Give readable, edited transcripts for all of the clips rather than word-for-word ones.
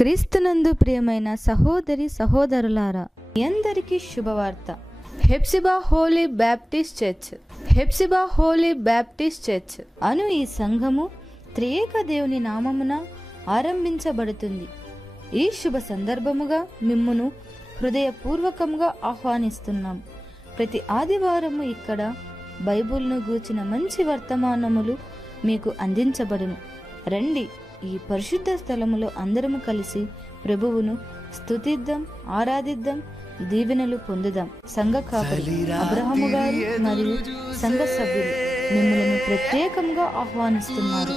క్రీస్తునందు ప్రియమైన సహోదరి సహోదరులారా, అందరికీ శుభవార్త. Hephzibah Holy Baptist Church, Hephzibah Holy Baptist Church అను ఈ సంఘము త్రియేక దేవుని నామమున ఆరంభించబడుతుంది. ఈ శుభ సందర్భముగా మిమ్మును హృదయపూర్వకంగా ఆహ్వానిస్తున్నాం. ప్రతి ఆదివారము ఇక్కడ బైబిల్ను గూర్చిన మంచి వర్తమానములు మీకు అందించబడును. రండి, ఈ పరిశుద్ధ స్థలములో అందరము కలిసి ప్రభువును స్తుతిద్దాం, ఆరాధిద్దాం, దీవెనలు పొందుదాం. సంఘ కాపరి అబ్రహాము గారు మరియు సంఘ సభ్యులు మిమ్మల్ని ప్రత్యేకంగా ఆహ్వానిస్తున్నారు.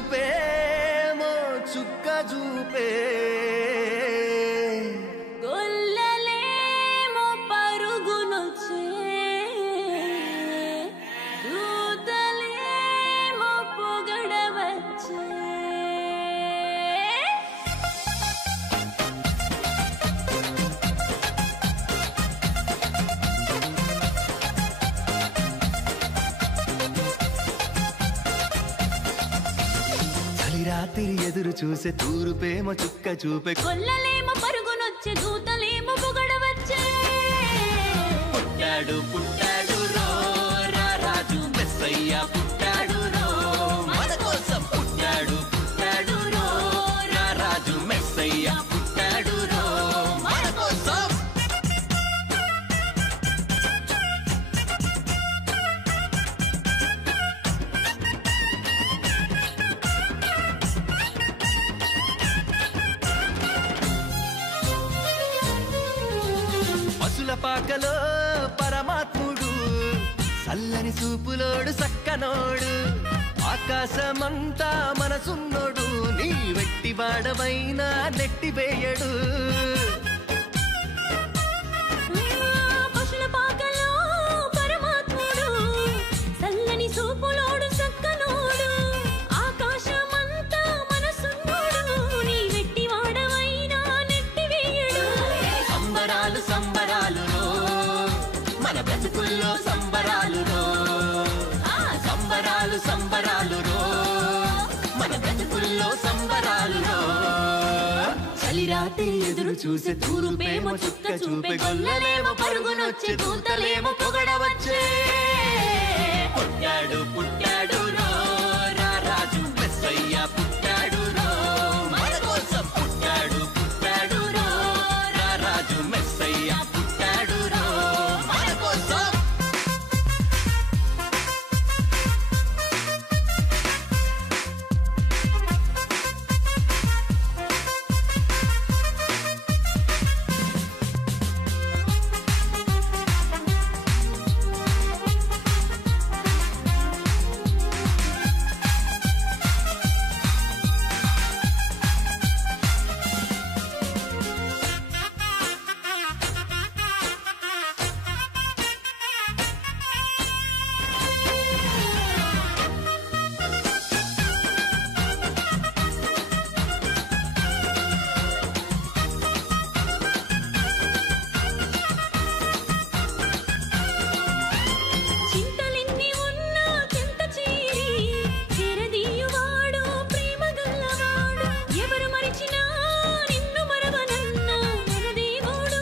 రాత్రి ఎదురు చూసే తూరుపేమో చుక్క చూపే, కొల్లలేమో పరుగునొచ్చే దూతలేమో పొగడవచ్చే. పుట్టాడు పుట్టాడు రో రాజు మెస్సయ్య పుట్టాడు రో, మన కోసం పుట్టాడు పుట్టాడు రో రాజు మెస్సయ్య పుట్టాడు రో, మన కోసం. పసుల పాకలో పరమాత్ముడు, చల్లని చూపులోడు సక్కనోడు, ఆకాశమంతా మనసున్నోడు, నీ వెట్టి వాడవైనా నెట్టివేయడు. పశుల పాకలో పరమాత్ముడు, చల్లని చూపులోడు సక్కనోడు, ఆకాశమంతా మనసున్నోడు, నీ వెట్టి వాడవైనా నెట్టివేయడు. సంబరాలు సంబరాలు రో, మన బ్రతుకుల్లో సంబరాలు రో, సంబరాలు సంబరాలు రో, మన బ్రతుకుల్లో సంబరాలు రో. చలిరాత్రి ఎదురు చూసే తూరుపేమో చుక్క చూపే, గొల్లలేమో పరుగునొచ్చే దూతలేమో పొగడవచ్చే. పుట్టాడు పుట్టాడు రో రాజు మెస్సయ్య పుట్టాడు రో, మన కోసం పుట్టాడు పుట్టాడు రో రాజు మెస్సయ్య పుట్టాడు రో, మన కోసం. చింతలెన్ని ఉన్నా చెంత చేరి చెరదీయువాడు ప్రేమ గల్లవాడు, ఎవరు మరిచినా నిన్ను మరవనన్నా మన దేవుడు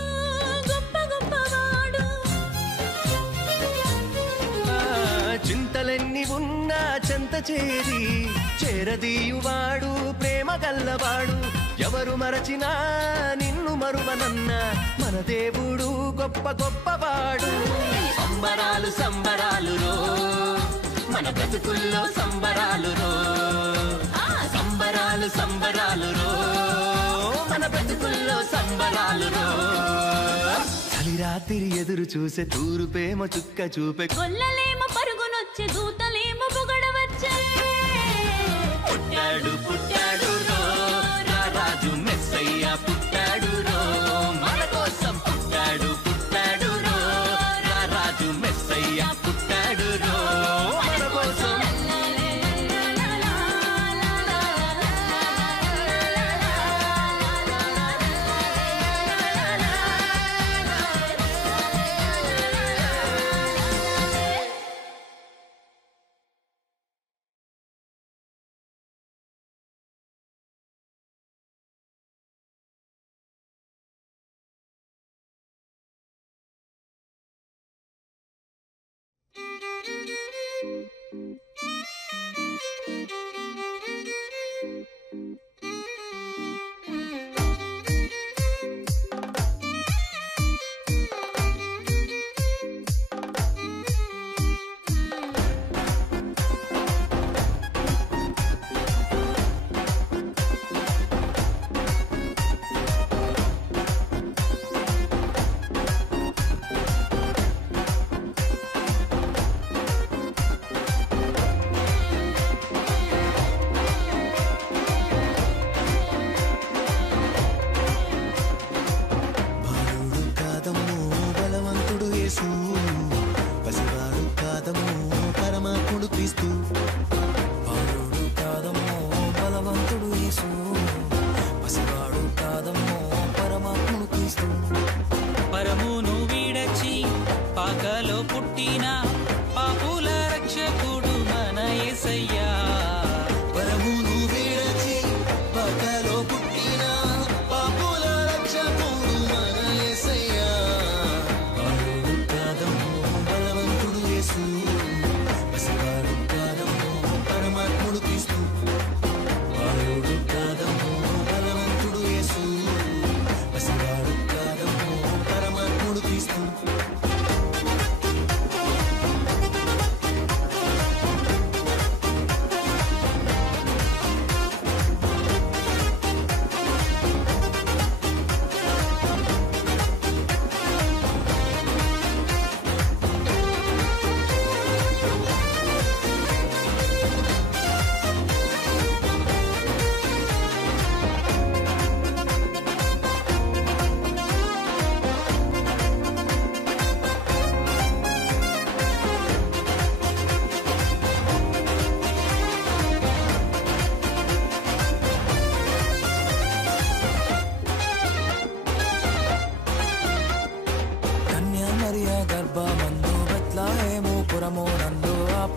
గొప్ప గొప్పవాడు. చింతలెన్ని ఉన్నా చెంత చేరి చేరదీయువాడు ప్రేమ గల్లవాడు, ఎవరు మరచినా నిన్ను మరువనన్న మన దేవుడు గొప్ప గొప్పవాడు. సంబరాలు సంబరాలు రో, మన బ్రతుకుల్లో సంబరాలు రో, సంబరాలు సంబరాలు రో, మన బ్రతుకుల్లో సంబరాలు రో. చలిరాత్రి ఎదురు చూసే తూరుపేమో చుక్క చూపే, కొల్లలేమో పరుగునొచ్చే దూతలేమో పొగడవచ్చే. పుట్టాడు పుట్టాడు రో రాజు మెస్సయ్య పుట్టాడు రో, మన కోసం పుట్టాడు పుట్టాడు రో రాజు మెస్సయ్య పుట్టాడు రో, మన కోసం.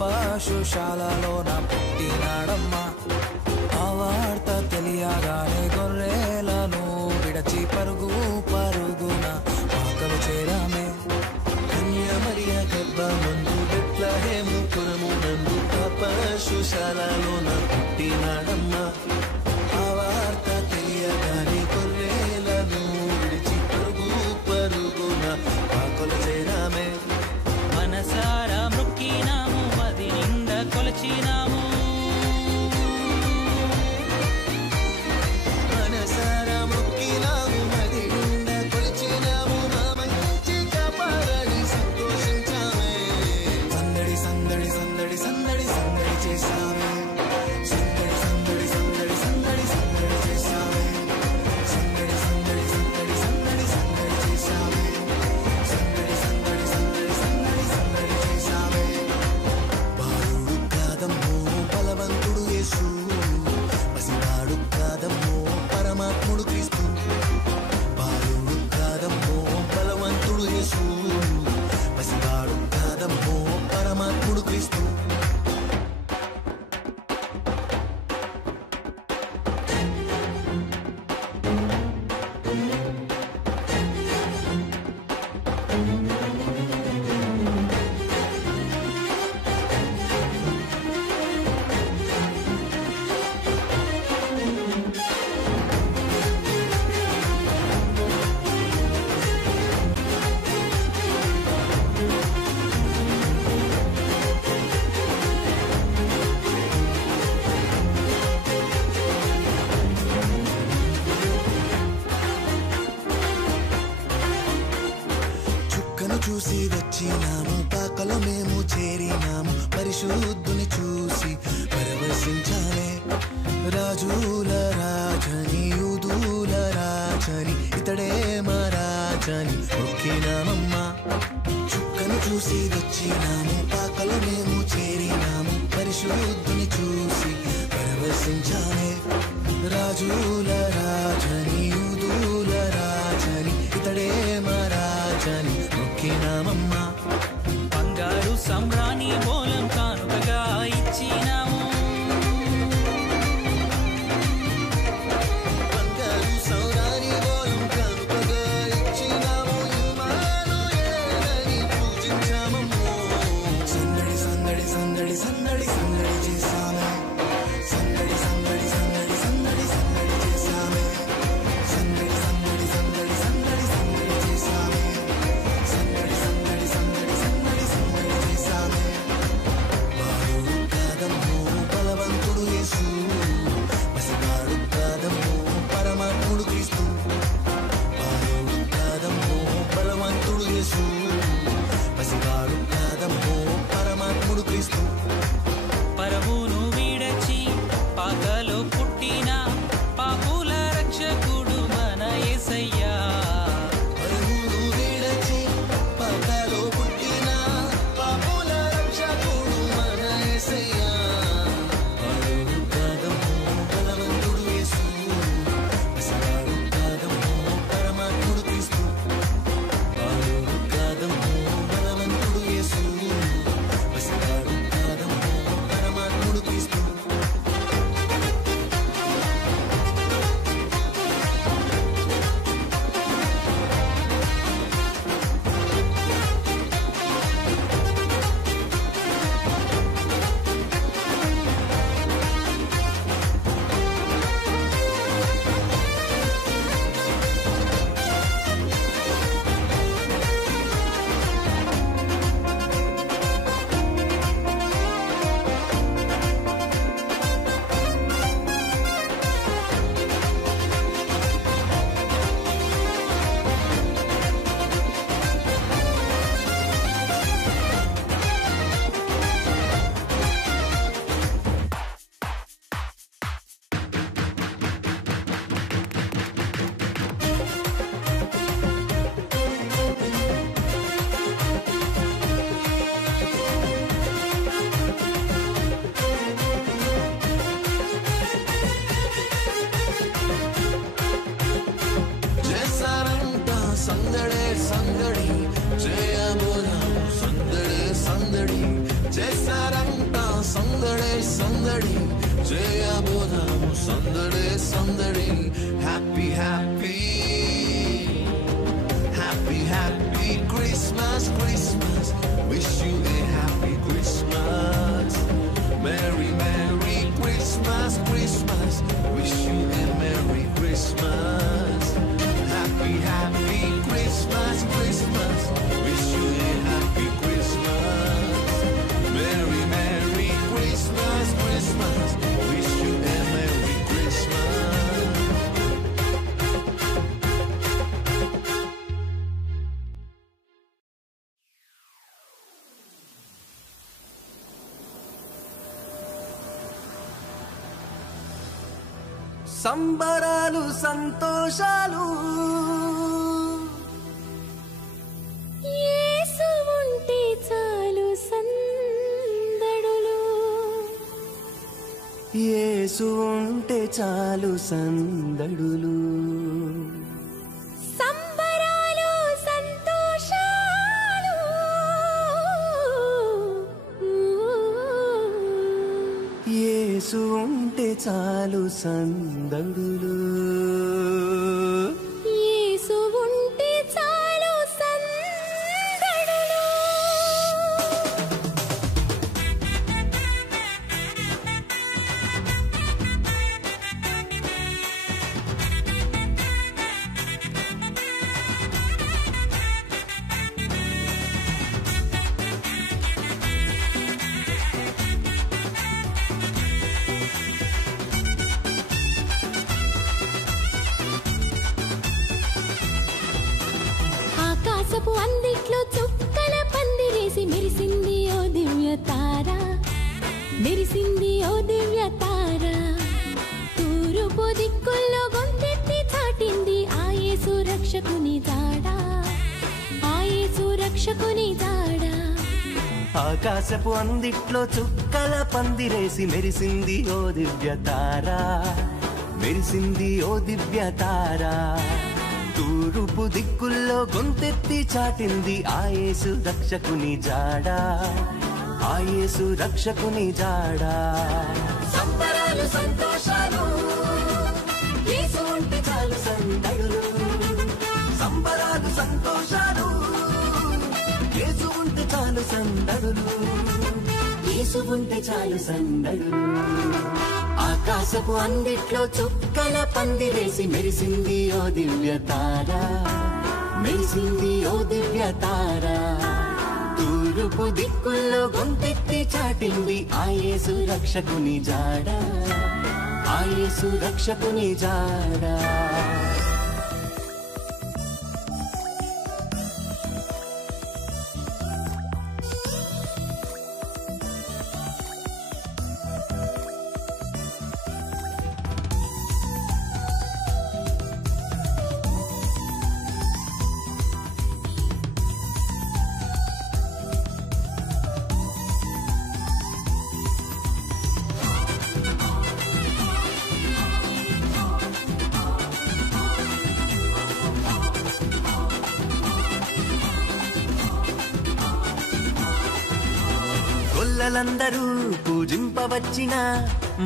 పశుశాలలో నా పుట్టినాడమ్మా ఆ వార్త తెలియగానే గొర్రెలను విడచి పరుగు పరుగున ఆకలి చేరామే కన్యామరియ గర్భమందు బెత్లెహేము పురమునందు ఆ పశుశాలలో నా పుట్టినాడమ్మా ఆ వార్త తెలియగానే గొర్రెలను విడిచి పరుగు పరుగున ఆకలి చేరామే మనసారా మృక్కినాము మది నిండా కొలచినాము మనసారా మృక్కినాము మది నిండా కొలచినాము మా మంచి కాపాడని సంతోషించామే సందడి సందడి సందడి సందడి సందడి చేసామే సందడి సందడి సందడి సందడి సందడి చేసామే సందడి సందడి సందడి సందడి సందడి చేసామే సందడి సందడి సందడి సందడి సందడి చేసామే బాలుడు కాదమ్మో బలవంతుడు యేసు పసివాడు కాదమ్మో పరమాత్ముడు క్రీస్తు బాలుడు కాదమ్మో బలవంతుడు యేసు పసివాడు కాదమ్మో పరమాత్ముడు క్రీస్తు చూసి వచ్చినాము పాకలో మేము చేరినాము పరిశుద్ధుని చూసి పరవశించాలే రాజుల రాజని యూదుల రాజని ఇతడే మా రాజని మొక్కినామమ్మా చుక్కను చూసి వచ్చినాము పాకలో మేము చేరినాము పరిశుద్ధుని చూసి పరవశించాలే రాజుల రాజని యూదుల రాజని ఇతడే మా రాజని మొక్కినామమ్మా బంగారు సంబ్రాణి మూలం కానుకగా ఇచ్చినాము బంగారు సౌరాని మూలం కానుకగా ఇచ్చినాము ఇమ్మానుయేలని పూజించామమ్మో సందడి సందడి సందడి సందడి చేయబోదాము సందడే సందడి చేశారంతా సందడే సందడి చేయబోదాము సందడే సందడి happy happy happy happy Christmas Christmas wish you a happy Christmas merry merry Christmas Christmas wish you a merry Christmas happy happy Christmas Christmas wish you a happy Christmas merry merry Christmas Christmas wish you a merry Christmas. సంబరాలు సంతోషాలు యేసు ఉంటే చాలు సందడులు యేసు ఉంటే చాలు సందడులు సంబరాలు సంతోషాలు యేసు ఉంటే చాలు సందడులు యేసు ఉంటే చాలు సందడులు. ఆకాశపు అందిట్లో చుక్కల పందిరేసి మెరిసింది ఓ దివ్య తార మెరిసింది ఓ దివ్య తార తూర్పు దిక్కుల్లో గొంతెత్తి చాటింది ఆ యేసు రక్షకుని జాడ ఆ యేసు రక్షకుని జాడ ఆకాశపు అందిట్లో చుక్కల పందిరేసి మెరిసింది ఓ దివ్య తార మెరిసింది ఓ దివ్య తార తూర్పు దిక్కుల్లో గొంతెత్తి చాటింది ఆ యేసు రక్షకుని జాడ ఆ యేసు రక్షకుని జాడ సంబరాలు సంతోషాలు యేసు ఉంటే చాలు సందడులు సంబరాలు సంతోషాలు యేసు ఉంటే చాలు సందడులు యేసు ఉంటే చాలు సందడులు ఆకాశపు అందిట్లో చుక్కల పందిరేసి మెరిసింది ఓ దివ్య తార మెరిసింది ఓ దివ్య తార తూర్పు దిక్కుల్లో గొంతెత్తి చాటింది ఆ యేసు రక్షకుని జాడ ఆ యేసు రక్షకుని జాడ గొల్లలందరూ పూజింపవచ్చిన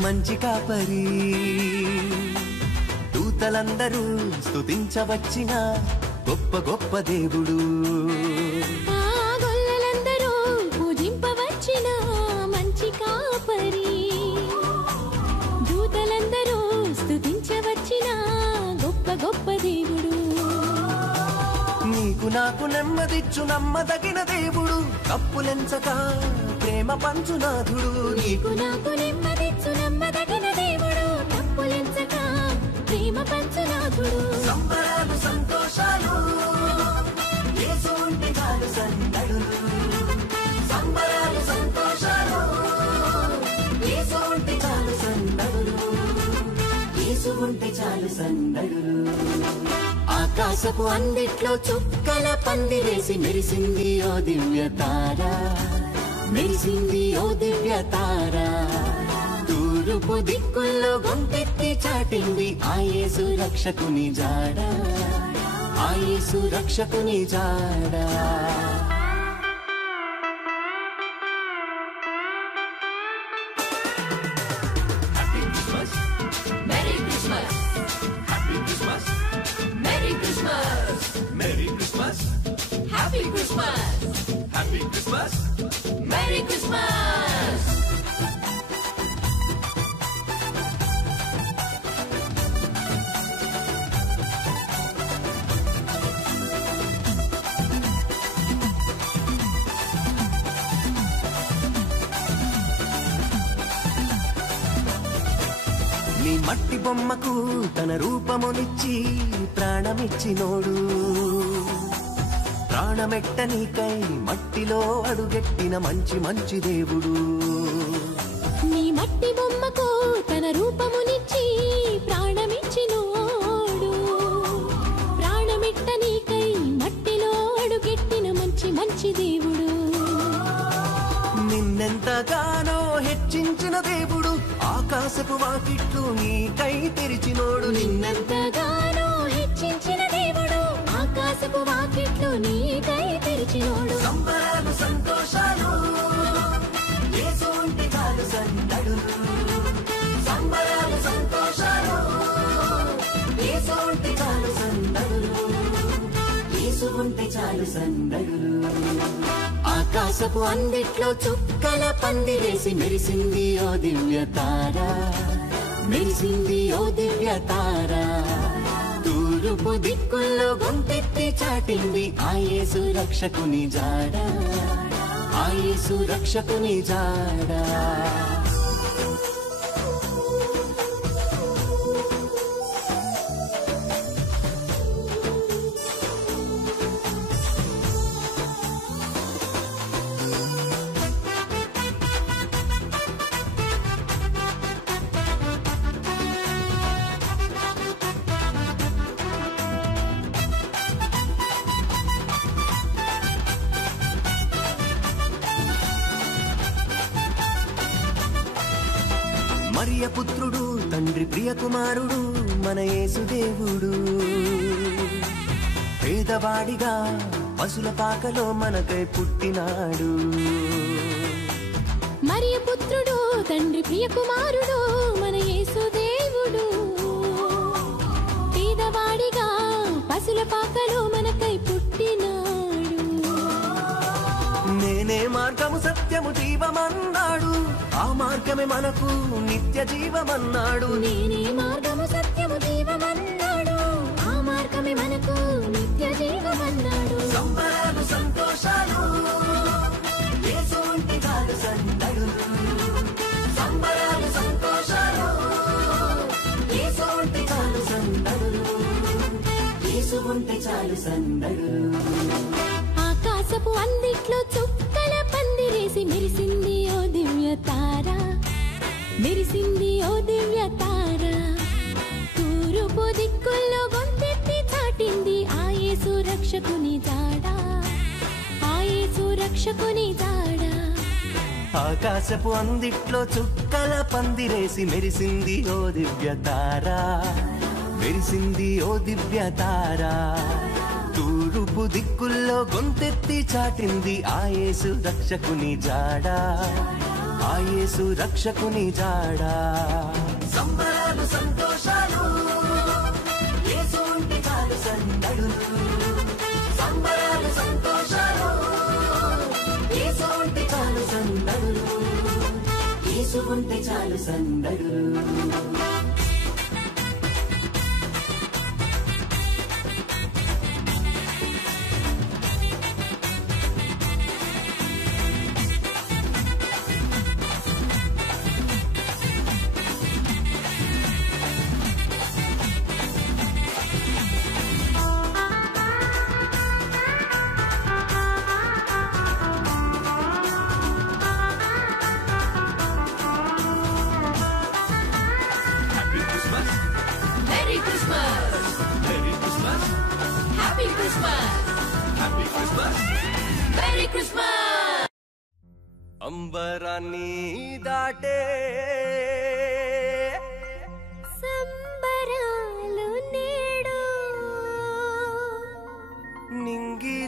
మంచి కాపరి దూతలందరూ స్తుతించవచ్చిన గొప్ప గొప్ప దేవుడు ఆ గొల్లలందరూ పూజింపవచ్చిన మంచి కాపరి దూతలందరూ స్తుతించవచ్చిన గొప్ప గొప్ప దేవుడు నీకు నాకు నెమ్మదిచ్చు నమ్మదగిన దేవుడు తప్పులెంచక ప్రేమ పంచునాథుడు నీకు నాకు నెమ్మదిచ్చు నమ్మదగిన దేవుడు తప్పులెంచక ప్రేమ పంచునాథుడు సంబరాలు సంతోషాలు యేసు ఉంటే చాలు సందడులు సంబరాలు సంతోషాలు యేసు ఉంటే చాలు సందడులు యేసు ఉంటే చాలు సందడులు ఆకాశపు అందిట్లో చుక్కల పందిరేసి మెరిసింది ఓ దివ్య తార మెరిసింది ఓ దివ్య తార తూర్పు దిక్కుల్లో గొంతెత్తి చాటింది ఆ యేసు రక్షకుని జాడ ఆ ఆ యేసు రక్షకుని జాడ. Merry Christmas! Happy Christmas! Merry Christmas! Merry Christmas, Happy Christmas! Happy Christmas. Merry Christmas! నీ మట్టి బొమ్మకు తన రూపమునిచ్చి ప్రాణమిచ్చినోడు, ప్రాణమెట్ట నీకై మట్టిలో అడుగెట్టిన మంచి మంచి దేవుడు. నీ మట్టి బొమ్మకు తన రూపమునిచ్చి ప్రాణమిచ్చినోడు, ప్రాణమిట్ట నీకై మట్టిలో అడుగెట్టిన మంచి మంచి దేవుడు. నిన్నెంతగానో హెచ్చించిన దేవుడు, ఆకాశపు వాకిట్లు నీకై తెరిచినోడు. నిన్నెంతగానో హెచ్చించిన దేవుడు, ఆకాశపు వాకిట్లు నీకై తెరిచినోడు. సంబరాలు సంతోషాలు యేసు ఉంటే చాలు సందడు, సంబరాలు సంతోషాలు యేసు ఉంటే చాలు సందడు, యేసు ఉంటే చాలు సందడు. ఆకాశపు అందిట్లో చుక్కల పందిరేసి మెరిసింది ఓ దివ్య తార, మెరిసింది ఓ దివ్య తార. తూర్పు దిక్కుల్లో గొంతెత్తి చాటింది ఆ యేసు రక్షకుని జాడ, ఆ యేసు రక్షకుని జాడ. మరియ పుత్రుడు తండ్రి ప్రియ కుమారుడు మన యేసు దేవుడు, పేదవాడిగా పశుల పాకలో మనకై పుట్టినాడు. మరియ పుత్రుడు తండ్రి ప్రియ కుమారుడు మన యేసు దేవుడు, పేదవాడిగా పశుల పాకలో మనకై పుట్టినాడు. నేనే మార్గము సత్యము జీవమన్నాడు, ఆ మార్గమే మనకు నిత్య జీవమన్నాడు. నేనే మార్గము సత్యము జీవమన్నాడు, ఆ మార్గమే మనకు నిత్య జీవమన్నాడు. సంబరాలు సంతోషాలు యేసు ఉంటే చాలు సందడు, సంబరాలు సంతోషాలు యేసు ఉంటే చాలు సందడు, యేసు ఉంటే చాలు సందడు. ఆకాశపు అందిట్లో చుక్కల పందిరేసి మెరిసింది ఓ దివ్య తార, మెరిసింది ఓ దివ్య తార. తూర్పు దిక్కుల్లో గొంతెత్తి చాటింది ఆ యేసు రక్షకుని జాడ, ఆ యేసు రక్షకుని జాడ. ఆకాశపు అందిట్లో చుక్కల పందిరేసి మెరిసింది ఓ దివ్య తార, మెరిసింది ఓ దివ్య తార. తూర్పు దిక్కుల్లో గొంతెత్తి చాటింది ఆ యేసు రక్షకుని జాడ, ఆ యేసు రక్షకుని జాడ. సంబరాలు సంతోషాలు యేసు ఉంటే చాలు సందడు, సంబరాలు సంతోషాలు యేసు ఉంటే చాలు సందడు, యేసు ఉంటే చాలు సందడు. Merry Christmas! Merry Christmas, Happy Christmas! Happy Christmas. Merry Christmas! అంబరాన్ని దాటే సంబరాలు నేడు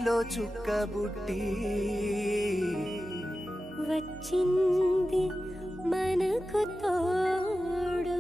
నింగిలో చుక్కబుట్టి వచ్చింది మనకు తోడు.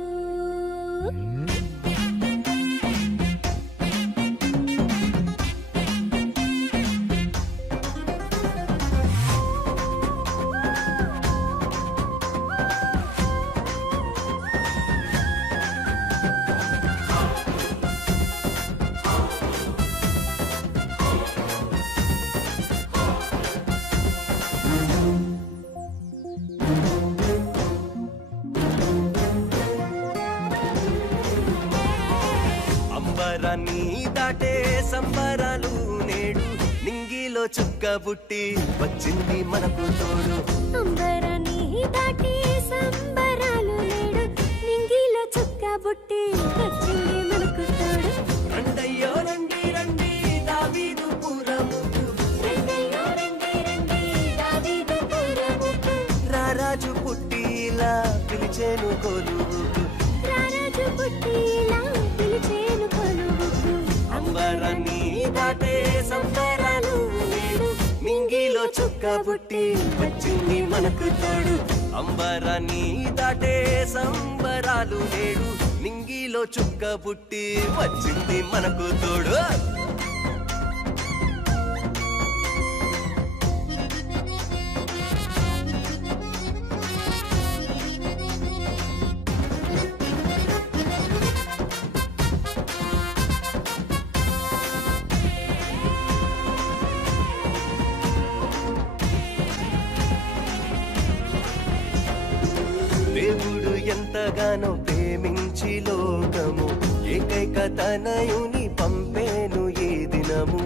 అంబరాన్ని దాటే సంబరాలు నేడు నింగిలో చుక్కబుట్టి వచ్చింది మనకు తోడు. అంబరాన్ని దాటి సంబరాలు నేడు నింగిలో చుక్కబుట్టి వచ్చింది మనకు తోడు. రండయ్యో రండి రండి దావీదు పురముకు, రండయ్యో రండి రండి దావీదు పురముకు, రారాజు పుట్టి ఇలా పిలిచేను కొలువుకు, రారాజు పుట్టి ఇలా పిలిచేను కొలువుకు. అంబరాన్ని దాటే సంబరాలు నేడు నింగిలో చుక్కబుట్టి వచ్చింది మనకు తోడు. అంబరాన్ని దాటే సంబరాలు నేడు నింగిలో చుక్కబుట్టి వచ్చింది మనకు తోడు. దేవుడు ఎంతగానో ప్రేమించి లోకము ఏకైక తనయుని పంపేను ఈ దినము.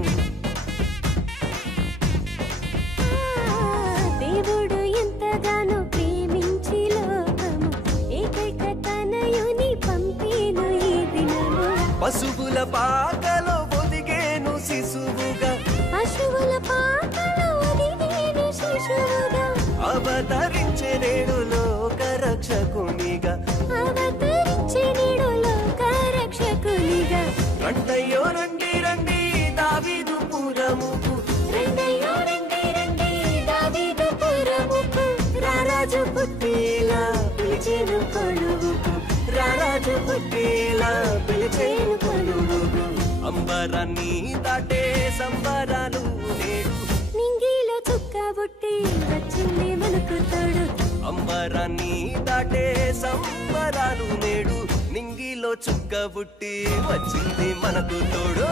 దేవుడు ఎంతగానో ప్రేమించి లోకము ఏకైక తనయుని పంపేను ఈ దినము. పశువుల పాకలో ఒదిగేను శిశువుగా, పశువుల పాకలో ఒదిగేను శిశువుగా, అవతరించే నేడు లోక రక్షకునిగా, అవతరించే నేడు లోక రక్షకునిగా. రండయ్యో రండి రండి దావీదు పురముకు, రండయ్యో రండి రండి దావీదు పురముకు, రారాజు పుట్టిలా పిలిచేను కొలువుకు, రారాజు పుట్టిలా పిలిచేను కొలువుకు. అంబరాన్ని దాటే సంబరాలు నేడు నింగిలో చుక్కబుట్టి వచ్చింది మనకు తోడు. అంబరాన్ని దాటే సంబరాలు నేడు నింగిలో చుక్కబుట్టి వచ్చింది మనకు తోడు.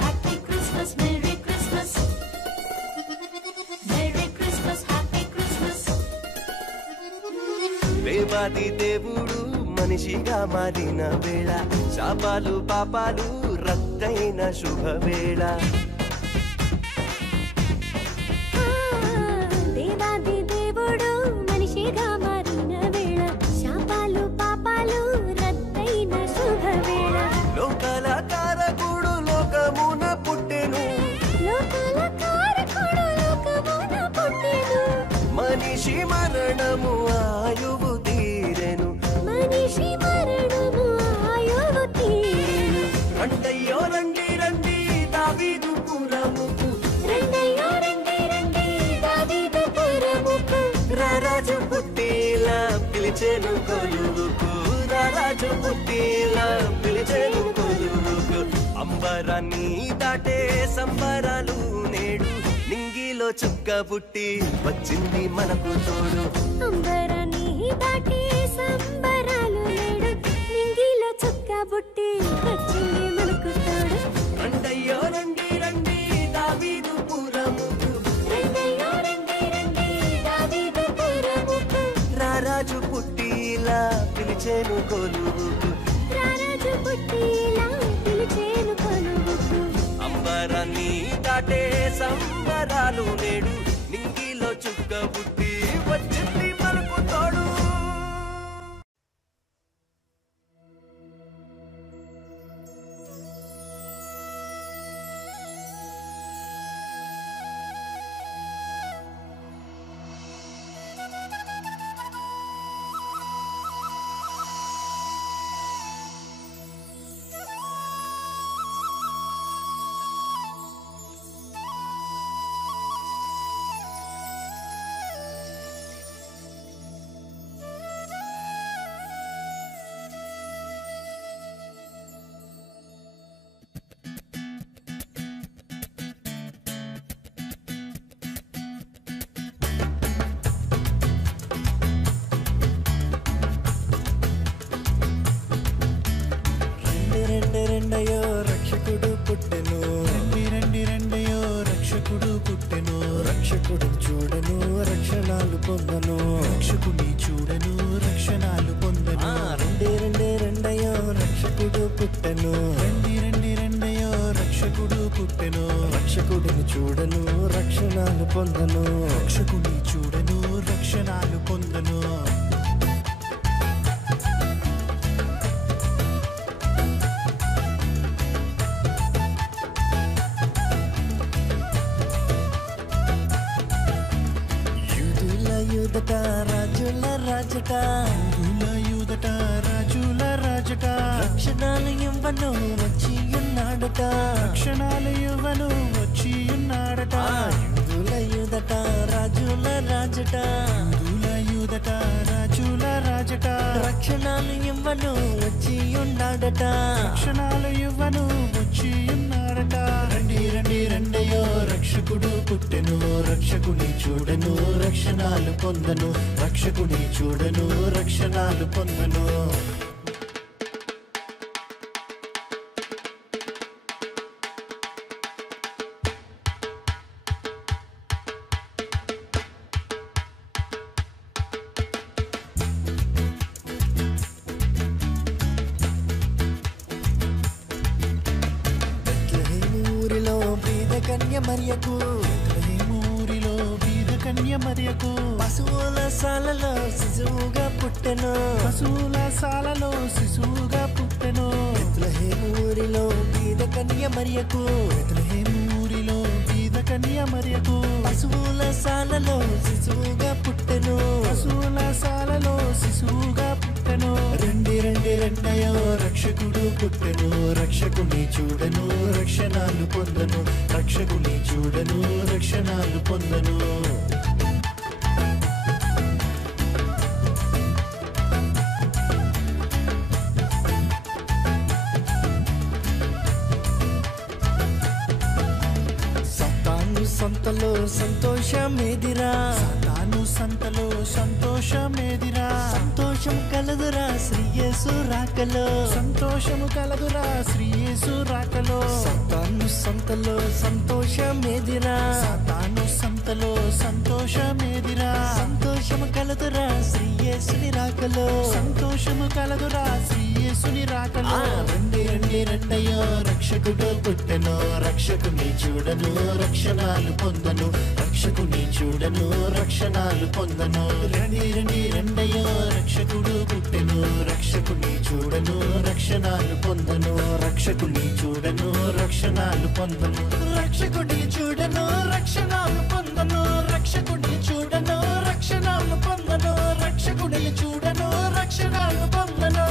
Happy Christmas, Merry Christmas. Merry Christmas, Happy Christmas. దేవాది దేవుడు మనిషిగా మారిన వేళ, శాపాలు పాపాలు రద్దయిన శుభవేళ. దేవాది దేవుడు మనిషిగా మారిన వేళ, శాపాలు పాపాలు రద్దయిన శుభవేళ. లోకాల కారకుడు లోకమున పుట్టెను, లోకాల కారకుడు లోకమున పుట్టెను, మనిషి మరణము ఆయువు తీరెను. మనిషి మరణము ఆయువు తీరెను. రండయ్యో రండి రండి దావీదు పురముకు, రండయ్యో రండి రండి దావీదు పురముకు, రారాజు పుట్టిలా పిలిచేను కొలువుకు, రారాజు పుట్టిలా పిలిచేను కొలువుకు. అంబరాన్ని దాటే సంబరాలు నేడు నింగిలో చుక్కబుట్టి వచ్చింది మనకు తోడు. అంబరాన్ని దాటి సంబరాలు నేడు నింగిలో చుక్కబుట్టి వచ్చింది మనకు తోడు. రండయ్యో రండి రండి దావీదు పురముకు, రండయ్యో రండి రండి దావీదు పురముకు, రారాజు పుట్టిలా పిలిచేను కొలువుకు, రారాజు పుట్టిలా పిలిచేను కొలువుకు. అంబరాన్ని దాటే సంబరాలు నేడు నింగిలో చుక్కబుట్టి వచ్చింది మనకు తోడు. రక్షకుడిని చూడను రక్షణాలు పొందను రక్షకుని చూడను రక్షణాలు పొందను రెండే రెండే రెండయో రక్షకుడు పుట్టెను రెండే రెండయో రక్షకుడు పుట్టెను రక్షకుడిని చూడను రక్షణాలు పొందను రక్షకుని చూడను రక్షణాలు పొందను యూదట రాజుల రాజట యూదట రాజుల రాజట రక్షణాలు ఇవ్వను వచ్చి ఉన్నాడట రక్షణాలు ఇవ్వను వచ్చి ఉన్నాడట యూదట రాజుల రాజట యూదట రాజుల రాజట రక్షణాలు ఇవ్వను వచ్చి ఉన్నాడట రక్షణాలు ఇవ్వను వచ్చి ఉన్నాడట రండి రండి రెండయో రక్షకుడు పుట్టెను రక్షకుని చూడను రక్షణాలు పొందను రక్షకుని చూడను రక్షణాలు పొందను ఊరిలో బీద కన్య మరియకు ఊరిలో బీద కన్య మరియకు పశువుల సాలలో శిశువుగా పుట్టెను పశువుల సాలలో శిశువుగా పుట్టెను ఊరిలో బీద కన్య మరియకు ఊరిలో బీద కన్య మరియకు పశువుల సాలలో శిశువుగా పుట్టెను పశువుల సాలలో శిశువుగా పుట్టెను రెండి రెండి రెండయో రక్షకుడు పుట్టెను రక్షకుని చూడను రక్షణాలు పొందను రక్షకుని చూడను రక్షణాలు పొందను సంతలో సంతోషమేదిరా సాతాను సంతలో సంతోషమేదిరా సంతోషం కలదురా శ్రీ యేసు రాకలో సంతోషము కలదురా శ్రీ యేసు రాకలో సాతాను సంతలో సంతోషమేదిరా సాతాను సంతలో సంతోషమేదిరా సంతోషము కలదురా శ్రీ యేసుని రాకలో సంతోషము కలదురా శ్రీ యేసుని రాకలో రండి రండి రెండయో రక్షకుడు పుట్టెను రక్షకుని చూడను రక్షణాలు పొందను రక్షకుని చూడను రక్షణాలు పొందను రండి రండి రెండయో రక్షకుడు పుట్టెను రక్షకుని చూడను రక్షణాలు పొందను రక్షకుని చూడను రక్షణాలు పొందను రక్షకుని చూడను రక్షణాలు పొందను రక్షకుని చూడను రక్షణాలు పొందను రక్షకుని చూడను రక్షణాలు పొందను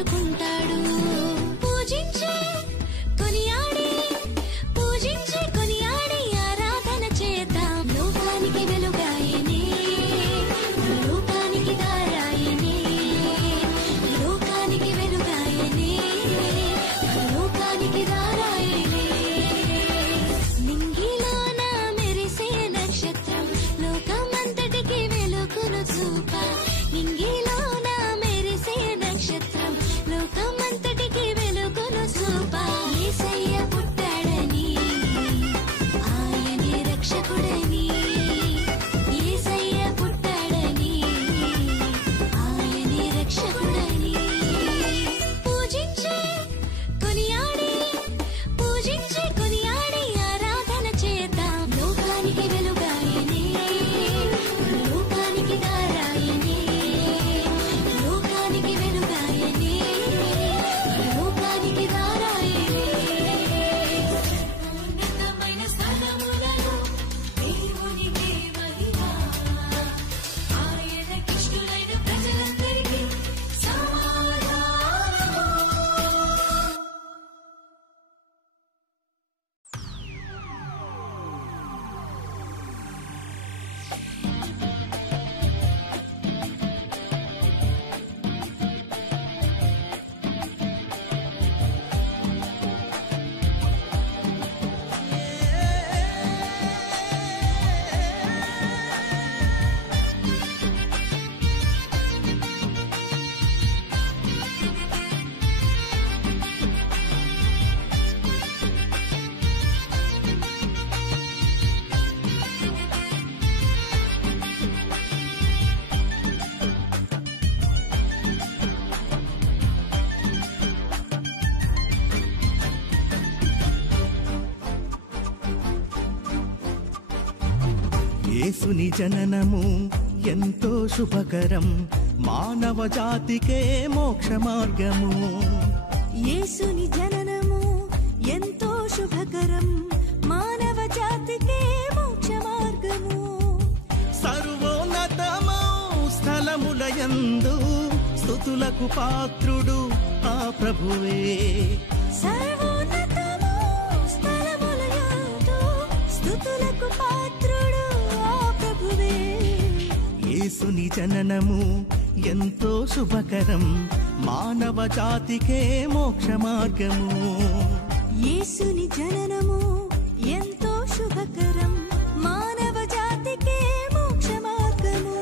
మెచ్చుకుంటాడు. పూజించే కొనియాడి ఆరాధన చేద్దాం. లోకానికి వెలుగాయనే, లోకానికి దారాయనే, లోకానికి వెలుగాయనే, లోకానికి దారాయనే. నింగిలోన మెరిసే నక్షత్రం లోకమంతటికి వెలుగును చూప. నింగిలోన మెరిసే నక్షత్రం లోకమంతటికి వెలుగును చూప. యేసయ్య పుట్టాడని, ఆయనే రక్షకుడని. యేసయ్య పుట్టాడని, ఆయనే రక్షకుడని. పూజించే కొనియాడి ఆరాధన చేద్దాం. లోకానికి వెలుగాయనే, లోకానికి దారాయనే, లోకానికి వెలుగాయనే, లోకానికి దారాయనే. ఉన్నతమైన స్థలములలో దేవునికే మహిమ. ఆయనకిష్టులైన ప్రజలందరికీ సమాధానము. యేసుని జననము ఎంతో శుభకరం, మానవ జాతికే మోక్ష మార్గము. యేసుని జననము ఎంతో శుభకరం, మానవ జాతికే మోక్ష మార్గము. సర్వోన్నతమౌ స్థలములయందు స్తుతులకు పాత్రుడు ఆ ప్రభువే. సర్వోన్నతము స్థలములయందు స్తుతులకు పాత్రుడు ఆ ప్రభువే. యేసుని జననము ఎంతో శుభకరం, మానవ జాతికే మోక్ష మార్గము. యేసుని జననము ఎంతో శుభకరం, మానవ జాతికే మోక్ష మార్గము.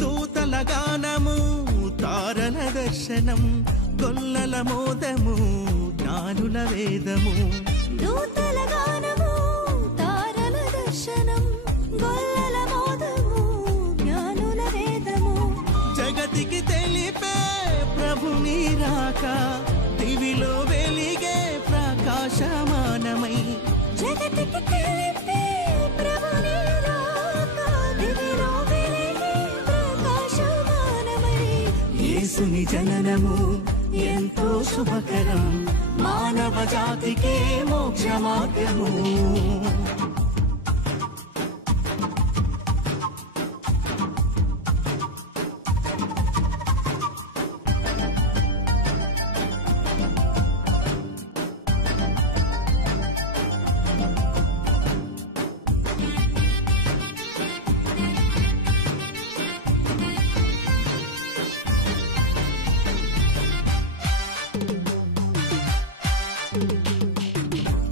దూతల గానము, తారల దర్శనం, గొల్లల మోదము, జ్ఞానుల వేదము. దూతల గానము, తారల దర్శనం, గొల్లల మోదము, జ్ఞానుల వేదము. జగతికి తెలిపే ప్రభుని రాక, దివిలో వెలిగే ప్రకాశమానమై. జగతికి తెలిపే ప్రభుని రాక, దివిలో వెలిగే ప్రకాశమానమై. యేసుని జననము ఎంతో శుభకరం, మానవ జాతికే మోక్ష మార్గము.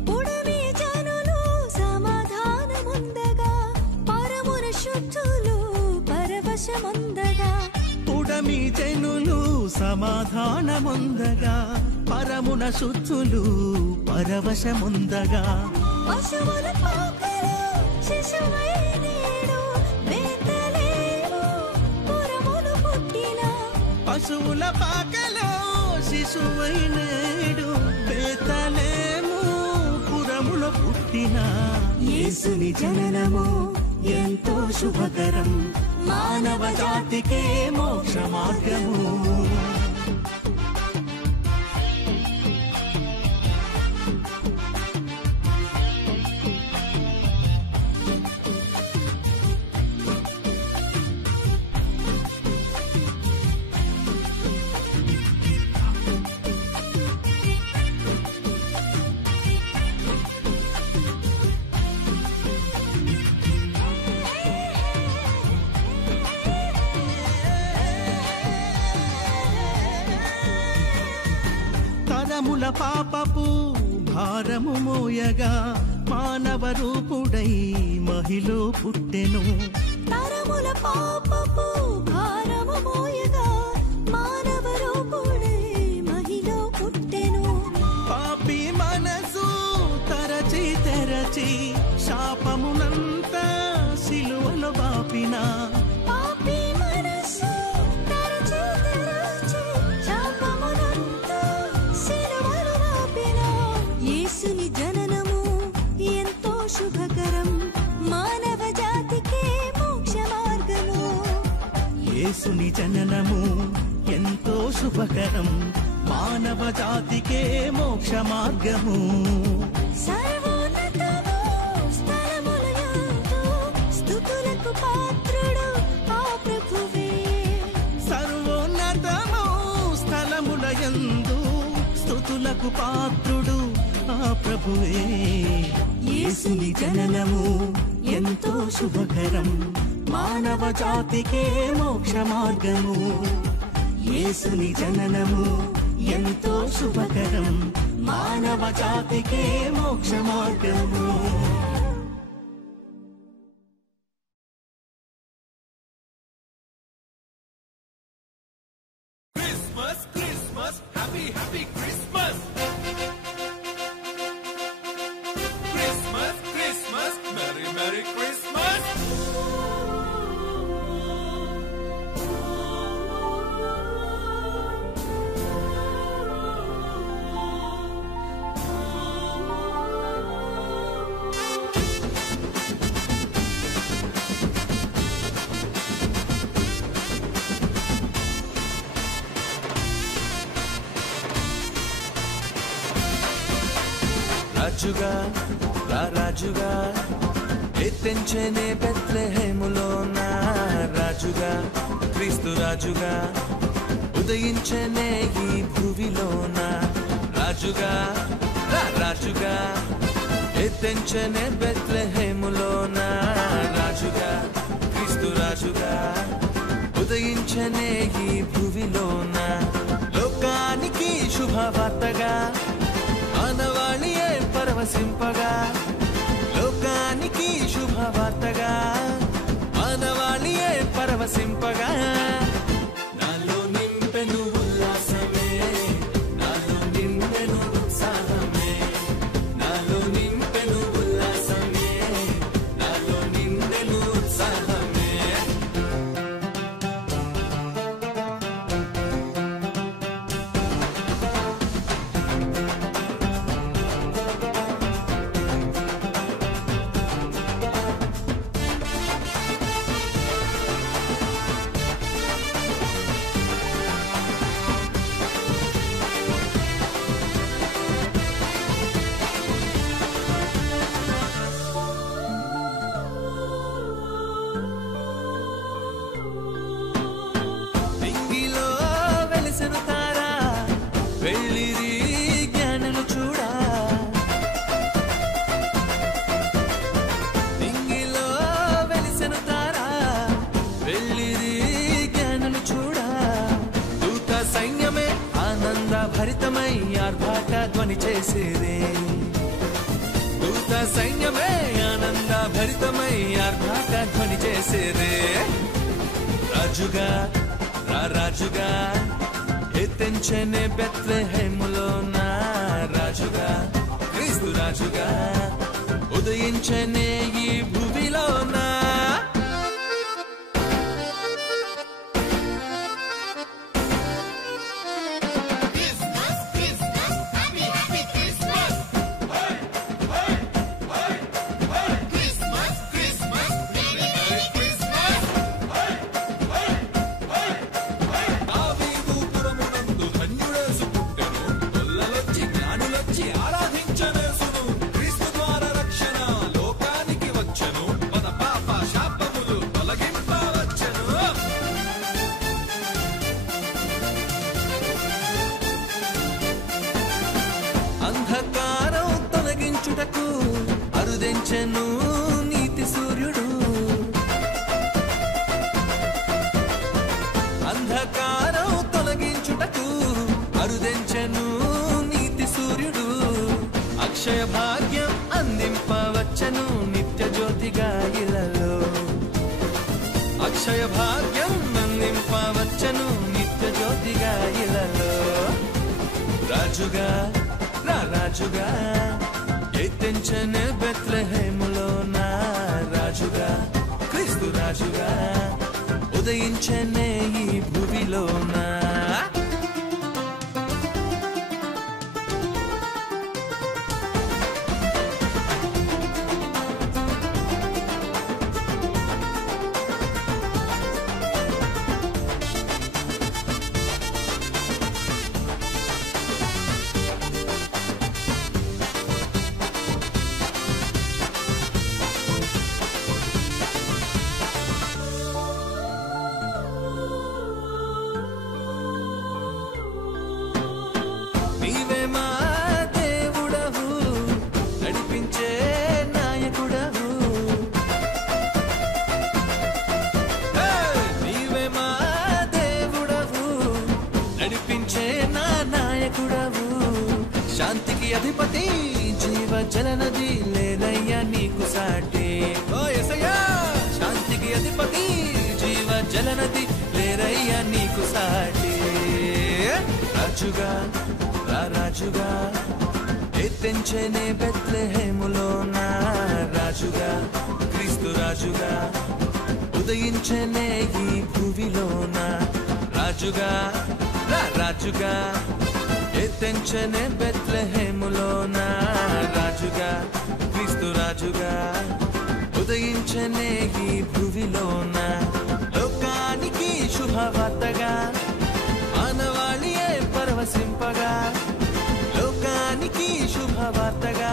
పుడమి జనులు సమాధానముందగా, పరమున శుద్ధులు పరవశముందగా. పుడమి జనులు సమాధానముందగా, పరమున శుద్ధులు పరవశముందగా. పశువుల పాకలో శిశువై నేడు బేత్లెహేము పురమున పుట్టిన పశువుల పాకలో శిశువైనేడు బేతలేము పురములో పుట్టిన యేసుని జననము ఎంతో శుభకరం మానవ జాతికే మోక్ష మార్గము తరముల పాపపు భారము మోయగా మానవ రూపుడై మహిలో పుట్టెను తరముల పాపపు భారము మోయగా మానవ రూపుడై మహిలో పుట్టెను పాపి మనసు తరచి తెరచి శాపమునంతా సిలువలో బాపిన పాపి మనసు తరచి తెరచి శాపమునంతా సిలువలో బాపిన యేసుని జననము ఎంతో శుభకరం మానవ జాతికే మోక్ష మార్గము యేసుని జననము ఎంతో శుభకరం మానవ జాతికే మోక్ష మార్గము సర్వోన్నతము స్థలములయందు స్తుతులకు పాత్రుడు ఆ ప్రభువే సర్వోన్నతము స్థలములయందు స్తుతులకు పాత్రుడు ఆ ప్రభువే యేసుని జననము ఎంతో శుభకరం మానవ జాతికే మోక్ష మార్గము యేసుని జననము ఎంతో శుభకరం మానవ జాతికే మోక్ష మార్గము Christmas, Christmas, happy, happy Christmas. Christmas, Christmas, Merry, Merry Christmas. రాజుగా రాజుగా ఎత్తించనే బెత్లెహేములోన రాజుగా క్రీస్తు రాజుగా ఉదయించనే ఈ భూమిలోన రాజుగా రాజుగా ఎత్తించనే బెత్లెహేములోన రాజుగా క్రీస్తు రాజుగా ఉదయించనే ఈ భూమిలోన లోకానికి శుభవార్తగా మానవాళియే పరవశింపగా లోకానికి శుభవార్తగా మానవాళియే పరవశింపగా నాలో నింపెను ఉల్లాసమే నాలో నింపెను ఉత్సాహమే నాలో నింపెను ఉల్లాసమే నాలో నింపెను ఉత్సాహమే నింగిలో వెలిసిన తారా వెళ్ళిరి జ్ఞానులు చూడా నింగిలో వెలిసిన తారా వెళ్ళిరి జ్ఞానులు చూడా దూత సైన్యమే ఆనంద భరితమై ఆర్భాట ధ్వని చేసేదే దూత సైన్యమే ఆనంద భరితమై ఆర్భాట ధ్వని చేసేదే రాజుగా రాజుగా ఎత్తించనే బెత్లెహేములోన రాజుగా క్రీస్తు రాజుగా ఉదయించనే ఈ భూమిలోన అక్షయ భాగ్యం అందింపవచ్చను నిత్య జ్యోతిగా ఇలలో అక్షయ భాగ్యం అందింపవచ్చను నిత్య జ్యోతిగా ఇలలో రాజుగా రాజుగా ఎత్తించనే బెత్లెహేములోన రాజుగా క్రీస్తు రాజుగా ఉదయించనే ఈ భూమిలోన శాంతికి అధిపతి జీవ జలనది లేదయ్యా నీకు సాటి ఓ యేసయ్యా శాంతికి అధిపతి జీవ జలనది లేదయ్యా నీకు సాటి రాజుగా రాజుగా ఎత్తించనే బెత్లెహేములోన రాజుగా క్రీస్తు రాజుగా ఉదయించనే ఈ భూమిలోన రాజుగా రాజుగా ఎత్తించనే బెత్లెహేములోన రాజుగా క్రీస్తు రాజుగా ఉదయించనే ఈ భూమిలోన లోకానికి శుభవార్తగా మానవాళియే పరవశింపగా లోకానికి శుభవార్తగా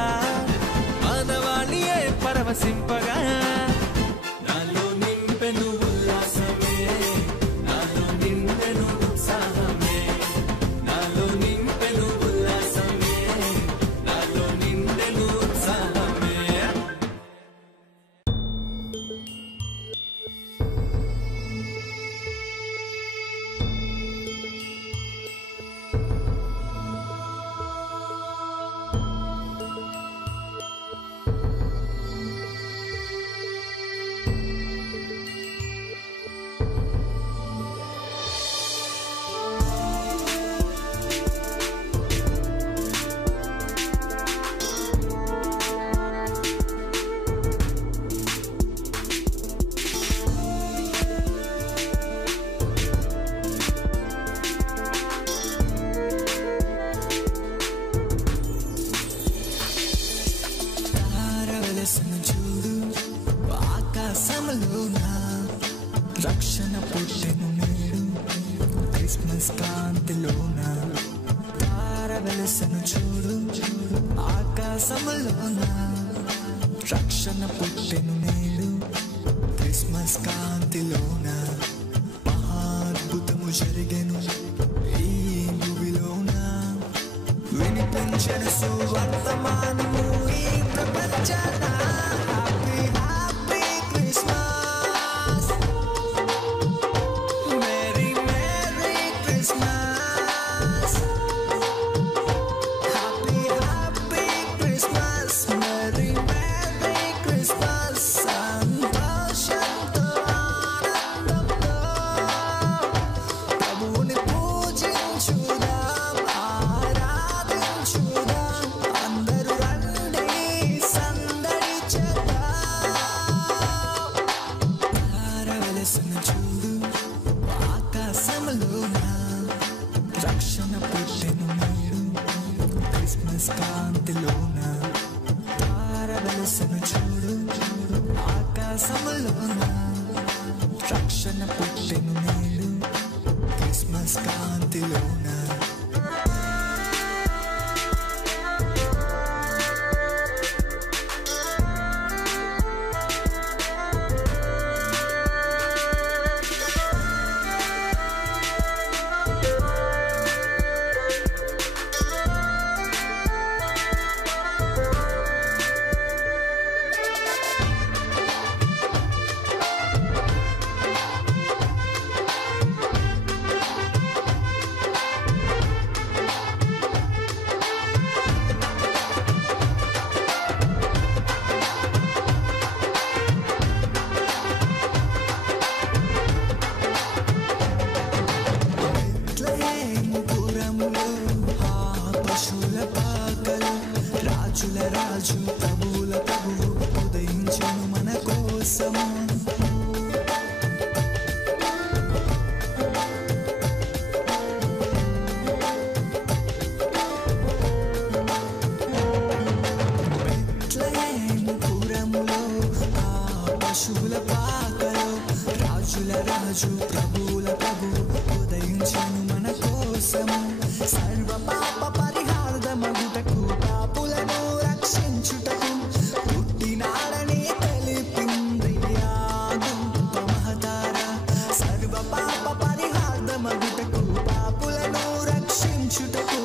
మానవాళియే పరవశింపగా నాలో నింపెను ఉల్లాసమే నాలో నింపెను ఉత్సాహమే నాలో నింపెను ఉల్లాసమే నాలో నింపెను ఉత్సాహమే రక్షణ పుట్టెను నేడు క్రిస్మస్ కాంతిలోన తార వెలసను చూడు ఆకాశములోన రక్షణ పుట్టెను నేడు క్రిస్మస్ కాంతిలోన మహాద్భుతము జరిగెను ఈ భూమిలోన వినిపించెను సువర్తమానము ఈ ప్రపంచాన రక్షణ పుట్టెను నేడు క్రిస్మస్ కాంతిలోన తార వెలసను చూడు ఆకాశములోన రక్షణ పుట్టెను నేడు క్రిస్మస్ కాంతిలోన పశువుల పాకలు రాజుల రాజు ప్రభువుల ప్రభువు ఉదయించెను మన కోసము పశువుల పాకలో రాజుల రాజు ప్రభువుల ప్రభువు ఉదయించెను మన కోసము సర్వ పాప పరిహారమగుటకు పాపులను రక్షించుటకు పుట్టినాడని తెలిపింది ఆ గొప్ప మహతార సర్వ పాప పరిహారమగుటకు పాపులను రక్షించుటకు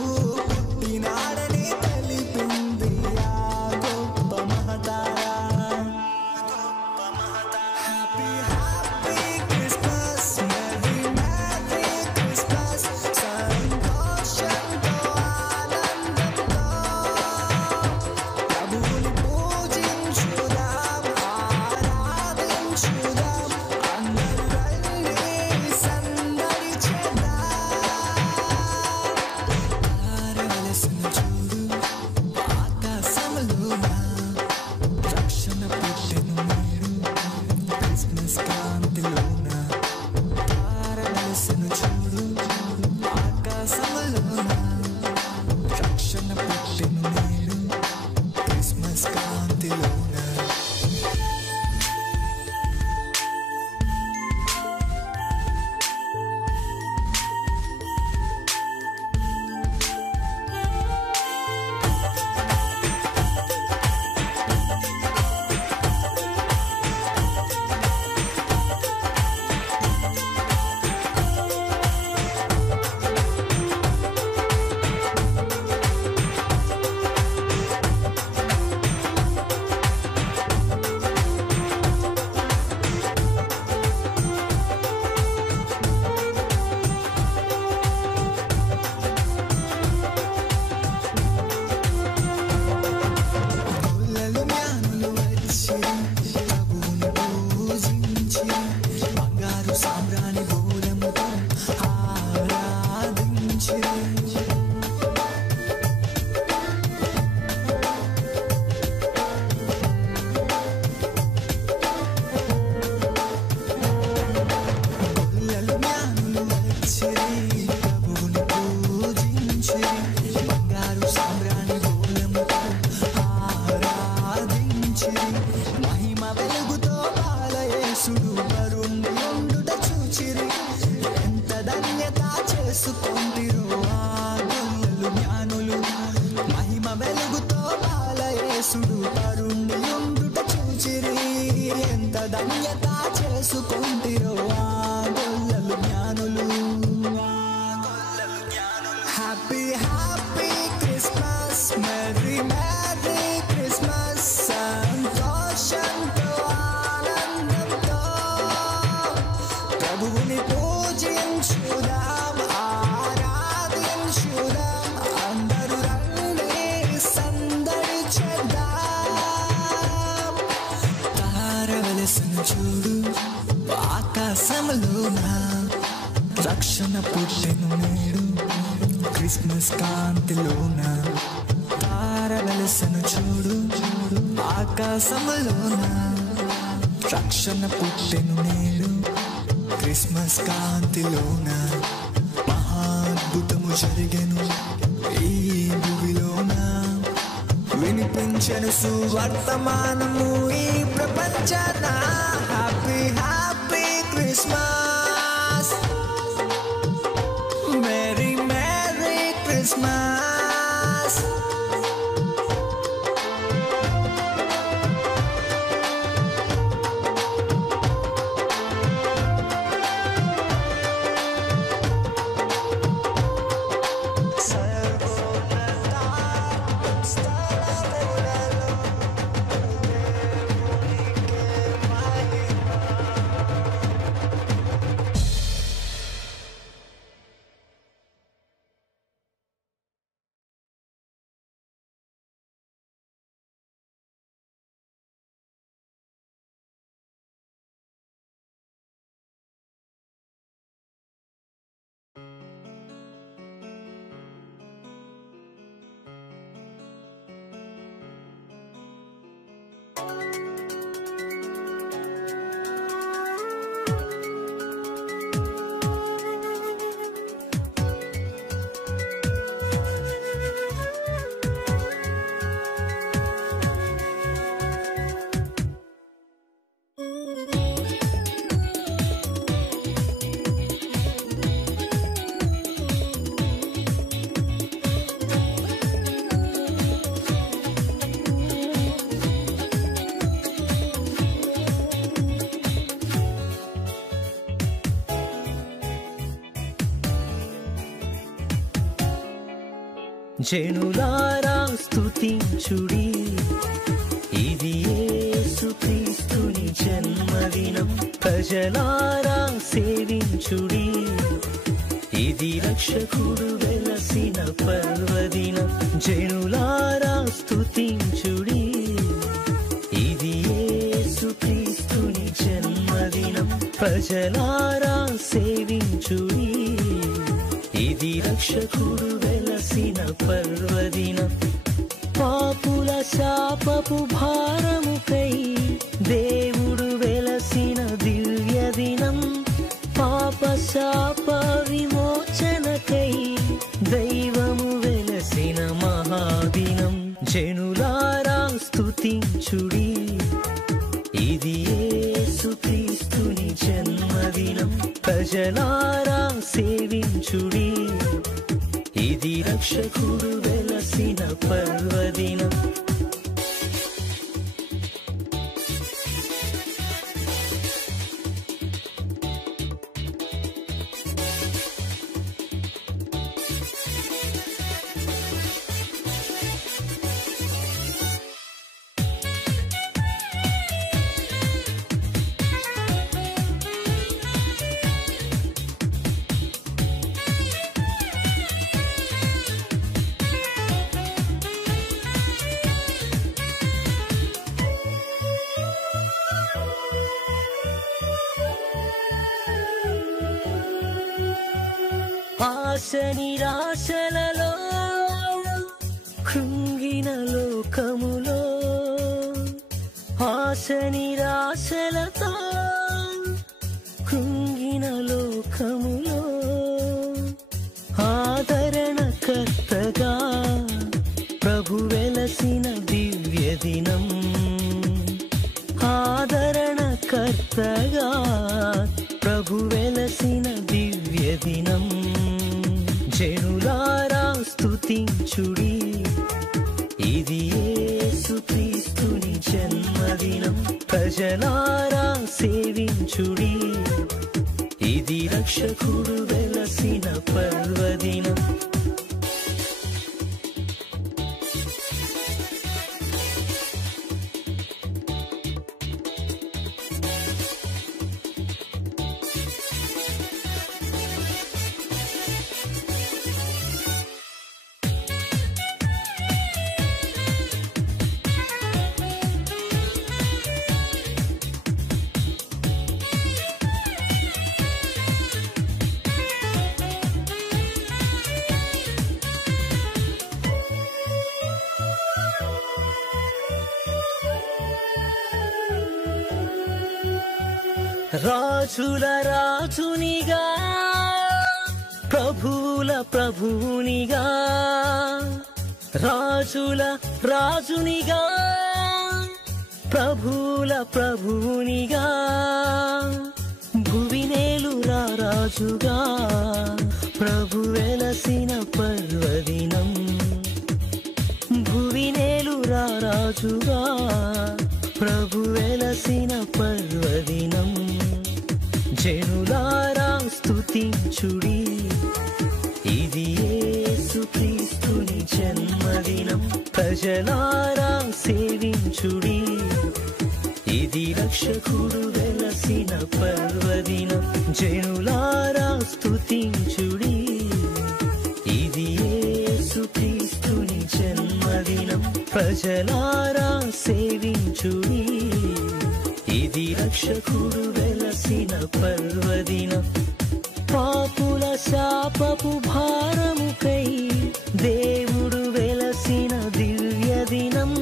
పుట్టినాడని తెలిపింది ఆ గొప్ప మహతార రక్షణ పుట్టెను నేడు క్రిస్మస్ కాంతిలోన తార వెలసను చూడు ఆకాశములోన రక్షణ పుట్టెను నేడు క్రిస్మస్ కాంతిలోన మహాద్భుతము జరిగెను ఈ భూమిలోన వినిపించెను సువర్తమానము ఈ ప్రపంచాన happy happy Christmas merry merry Christmas జనులారా స్తుతించుడి, ఇది యేసుక్రీస్తుని జన్మదినం. ప్రజలారా సేవించుడి, ఇది రక్షకుడు వెలసిన పర్వదినం. జనులారా స్తుతించుడి, ఇది యేసుక్రీస్తుని జన్మదినం. ప్రజలారా సేవించుడి, ఇది రక్షకుడు వెలసిన పర్వదినం. పాపుల శాపపు భారముకై దేవుడు వెలసిన దివ్య దినం. పాప శాప విమోచనకై దైవము వెలసిన మహాదినం. జనులారా స్తుతించుడి, ఇది యేసుక్రీస్తుని జన్మదినం. ప్రజలారా సేవించుడి, ఇది రక్షకుడు వెలసిన పర్వదినం. ఆశ నిరాశలలో కృంగిన లోకములో, ఆశ నిరాశలతో కృంగిన లోకములో ఆదరణకర్తగా ప్రభు వెలసిన దివ్య దినం. ఆదరణకర్తగా ప్రభు వెలసిన దివ్య దినం. జనులారా స్తుతించుడి, ఇది యేసుక్రీస్తుని జన్మదినం. ప్రజలారా సేవించుడి, ఇది రక్షకుడు వెలసిన పర్వదినం. రాజుల రాజునిగా ప్రభువుల ప్రభువునిగా, రాజుల రాజునిగా ప్రభువుల ప్రభువునిగా, భువినేలురా రాజుగా ప్రభు వెలసిన పర్వదినం. భువినేలురా రాజుగా ప్రభు వెలసిన పర్వదినం. జనులారా స్తుతించుడి, ఇది యేసుక్రీస్తుని జన్మదినం. ప్రజలారా సేవించుడి, ఇది రక్షకుడు వెలసిన పర్వదినం. జనులారా స్తుతించుడి, ఇది యేసుక్రీస్తుని జన్మదినం. ప్రజలారా సేవించుడి, ఇది రక్షకుడు వెలసిన పర్వదినం. పాపుల శాపపు భారముకై దేవుడు వెలసిన దివ్య దినం.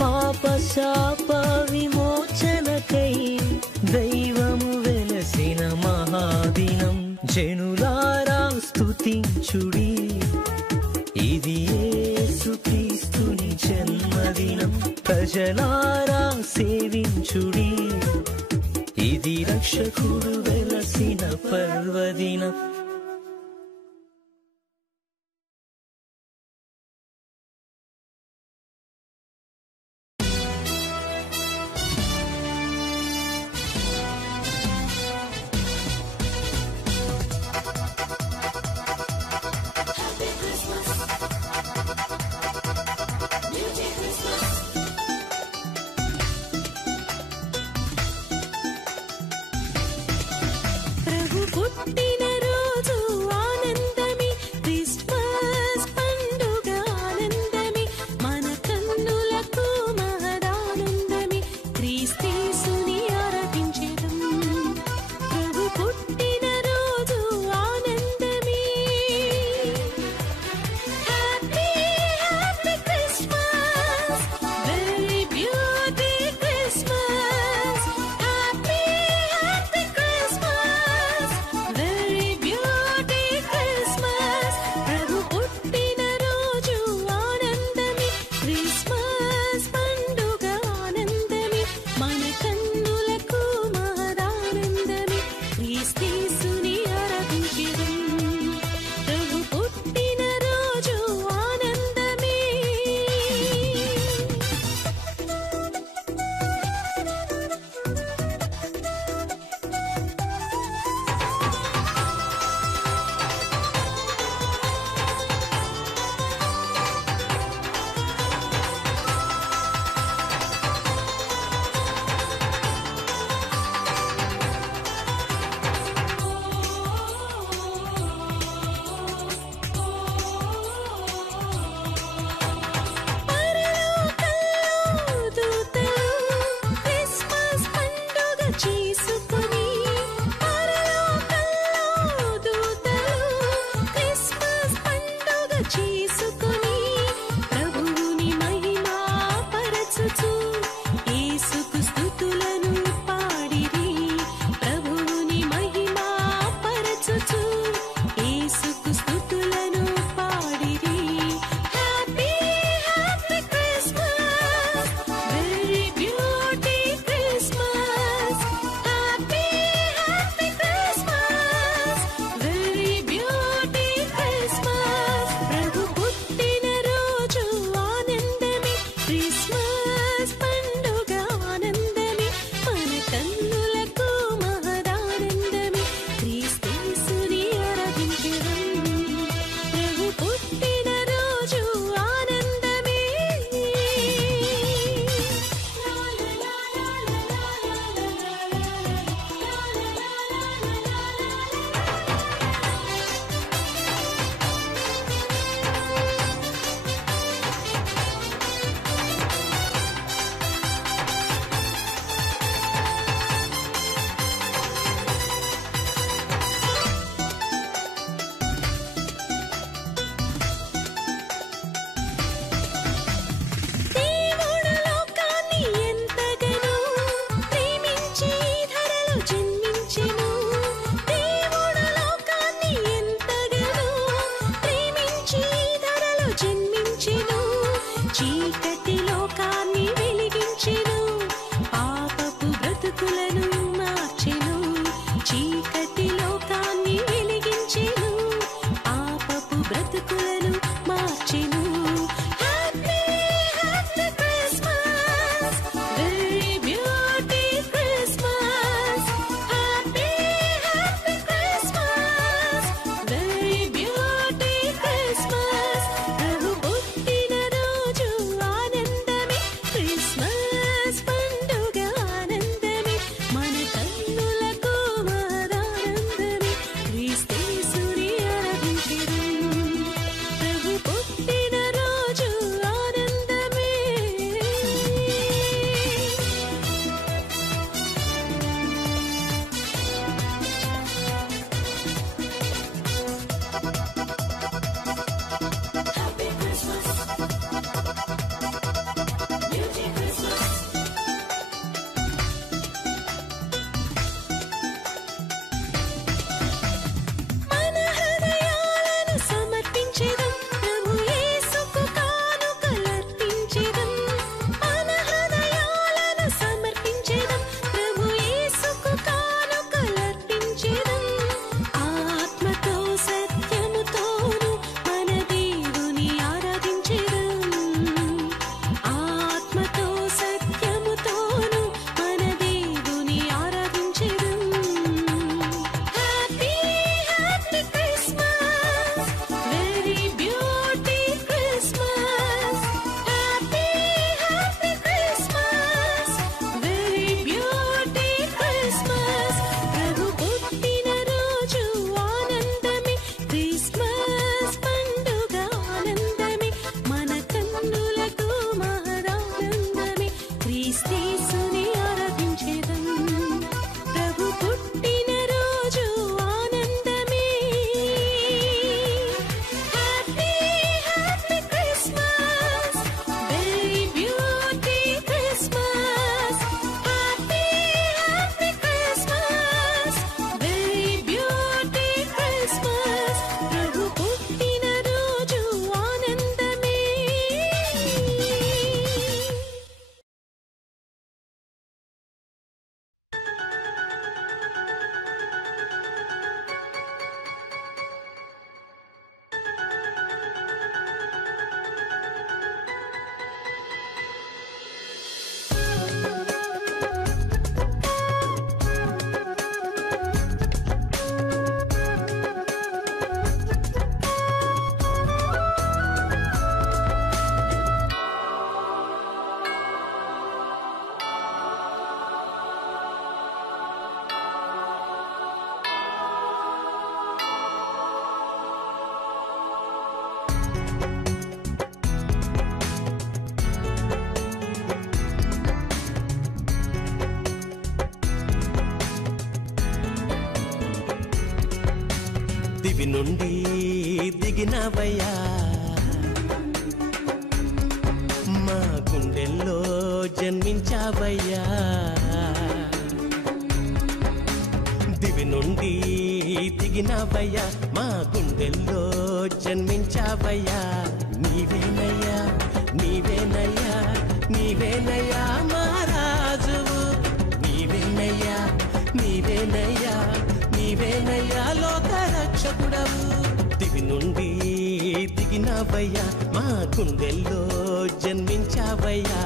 పాప శాప విమోచనకై దైవము వెలసిన మహాదినం. జనులారా స్తుతించుడి, ఇది యేసుక్రీస్తుని జన్మదినం. ప్రజలారా సేవించుడి, ఇది రక్షకుడు వెలసిన పర్వదినం. Happy Christmas. దివి నుండి దిగినవయ్యా మా గుండెల్లో జన్మించావయ్యా దివి నుండి దిగినవయ్యా మా గుండెల్లో జన్మించావయ్యా నీవేనయ్యా నీవేనయ్యా నీవేనయ్యా మా రాజువు నీవేనయ్యా నీవేనయ్యా నీవేనయ్యా లోక రక్షకుడవు దివి నుండి దిగినవయ్యా మా గుండెల్లో జన్మించావయ్యా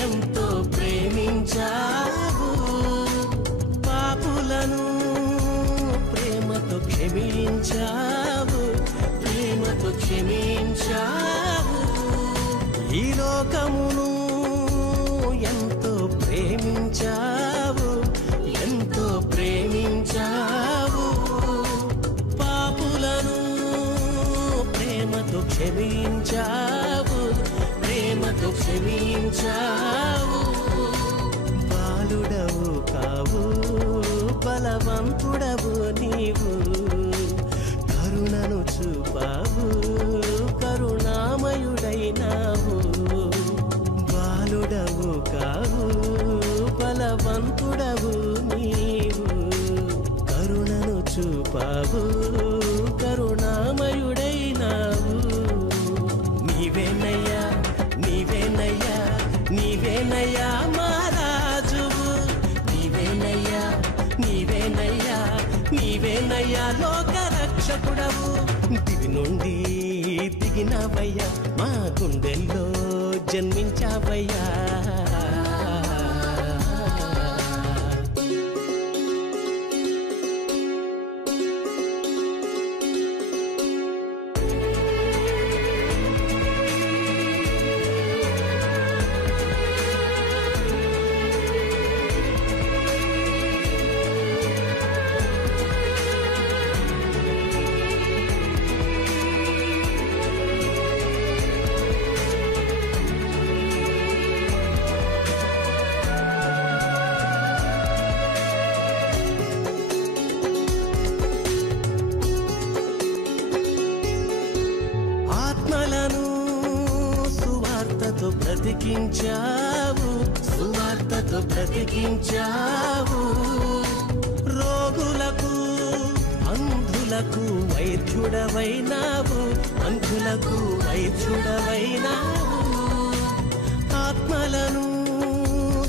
ఎంతో ప్రేమించావు పాపులను ప్రేమతో క్షమించావు ప్రేమతో క్షమించావు ఈ లోకమును ఎంతో ప్రేమించావు ఎంతో ప్రేమించావు పాపులను ప్రేమతో క్షమించావు ప్రేమతో క్షమించావు బాలుడవు కావు బలవంతుడవు నీవు కరుణను చూపావు కరుణామయుడైనావు బాలుడవు కావు బలవంతుడవు నీవు కరుణను చూపావు కరుణామయుడైనావు నీవేనయ్యా నీవేనయ్యా నీవేనయ్యా మా రాజువు నీవేనయ్యా నీవేనయ్యా నీవేనయ్యా లోక రక్షకుడవు దివి నుండి దిగినవయ్యా మా గుండెల్లో జన్మించావయ్యా బ్రతికించావు సువార్తతో బ్రతికించావు రోగులకు అంధులకు వైద్యుడవైనావు అంధులకు వైద్యుడవైనావు ఆత్మలను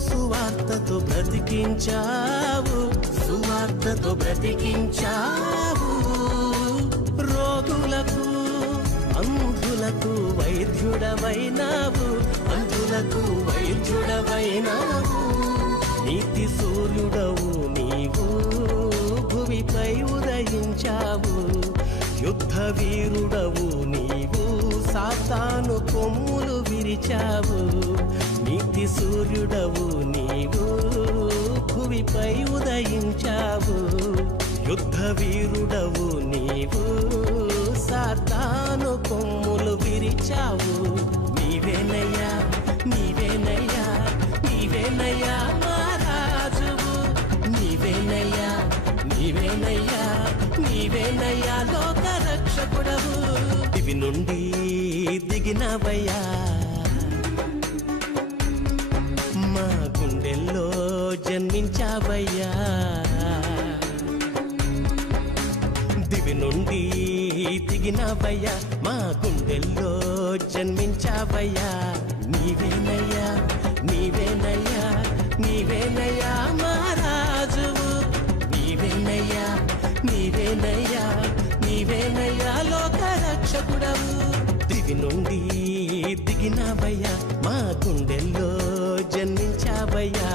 సువార్తతో బ్రతికించావు సువార్తతో బ్రతికించావు రోగులకు అంధులకు వైద్యుడవైనావు అంధులకు వైద్యుడవైనావు నీతి సూర్యుడవు నీవు భూమిపై ఉదయించావు యుద్ధ వీరుడవు నీవు సాతాను కొమ్ములు విరిచావు నీతి సూర్యుడవు నీవు భూమిపై ఉదయించావు యుద్ధ వీరుడవు నీవు సాతాను కొమ్ములు విరిచావు నీవేనయ్యా నీవేనయ్యా నీవేనయ్యా మా రాజువు నీవేనయ్యా నీవేనయ్యా నీవేనయ్యా లోక రక్షకుడవు దివి నుండి దిగినవయ్యా మా గుండెల్లో జన్మించావయ్యా దివి నుండి దిగినవయ్యా మా గుండెల్లో జన్మించావయ్యా నీవేనయ్యా నీవేనయ్యా నీవేనయ్యా మా రాజువు నీవేనయ్యా నీవేనయ్యా నీవేనయ్యా లోక రక్షకుడవు దివి దివి నుండి దిగినావయ్యా మా గుండెల్లో జన్మించావయ్యా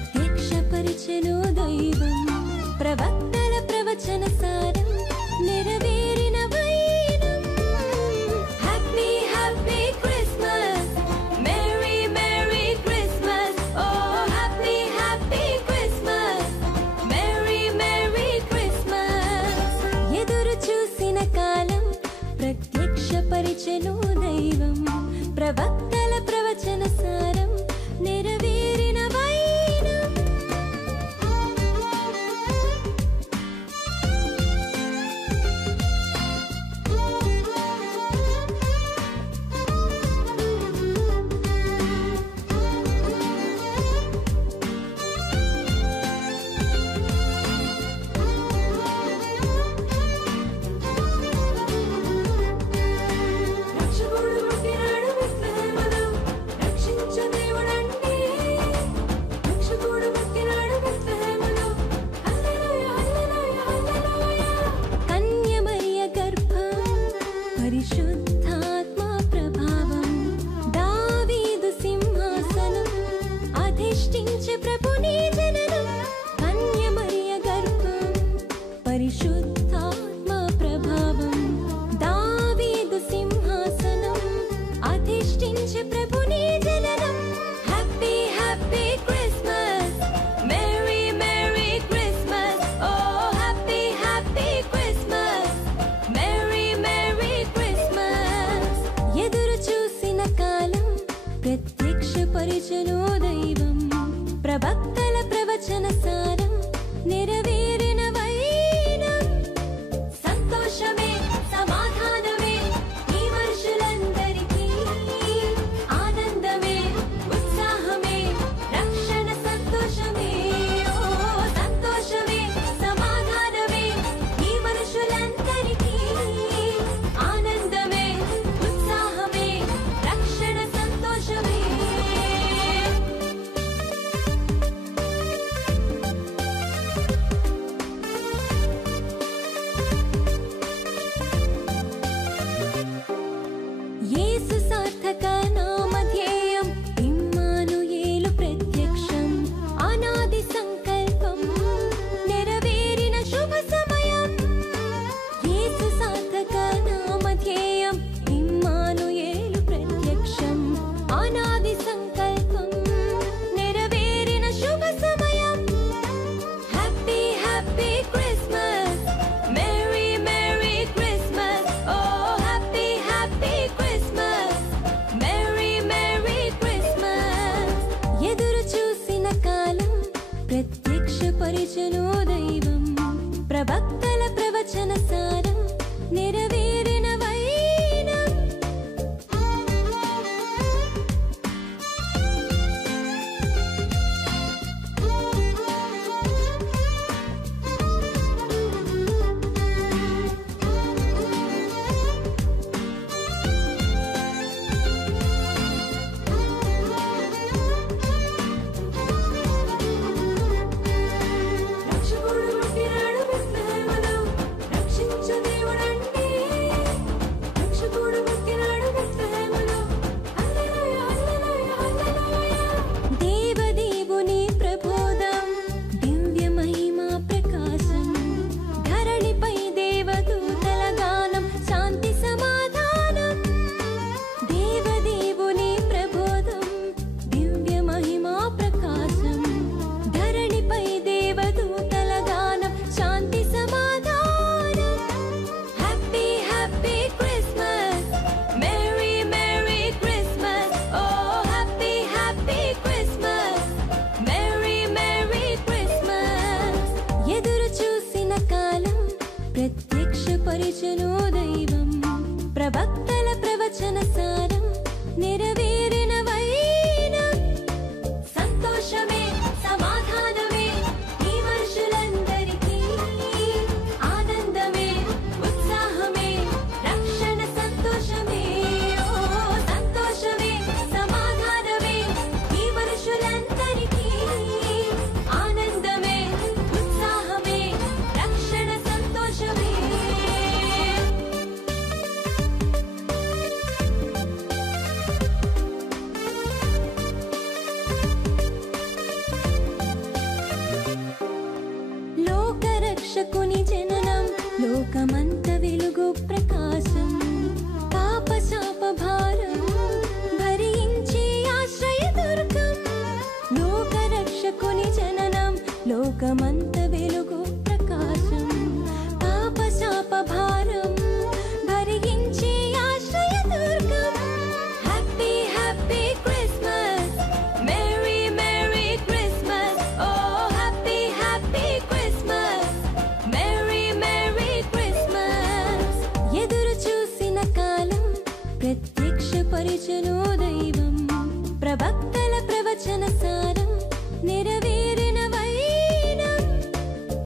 ప్రత్యక్షపరిచెను దైవం ప్రవక్తల ప్రవచన సారం నెరవేరిన వైనం happy happy Christmas merry merry Christmas ఓ happy happy Christmas merry merry Christmas ఎదురు చూసిన కాలం ప్రత్యక్షపరిచెను దైవం ప్రవక్తల ప్రవచన సారం నెరవేరిన వైనం పరిశుద్ధాత్మ ప్రభావం దావీదు సింహాసనం అధిష్ఠించే ప్రభుని జననం కన్యమరియ గర్భం పరిశుద్ధాత్మ ప్రభావం దావీదు సింహాసనం అధిష్ఠించే ప్రభుని జననం happy happy Christmas merry merry Christmas ఓ happy happy Christmas merry merry Christmas ఎదురు చూసిన కాలం ప్రత్యక్షపరిచెను దైవం ప్రవక్తల ప్రవచన సారం నెరవేరిన వైనం సంతోషమే సమాధానమే ఈ మనుషులందరికీ ఆనందమే ఉత్సాహమే రక్షణ సంతోషమే ఓ సంతోషమే సమాధానమే ఈ మనుషులందరికీ ఆనందమే ఉత్సాహమే రక్షణ సంతోషమే ప్రత్యక్షపరిచెను దైవ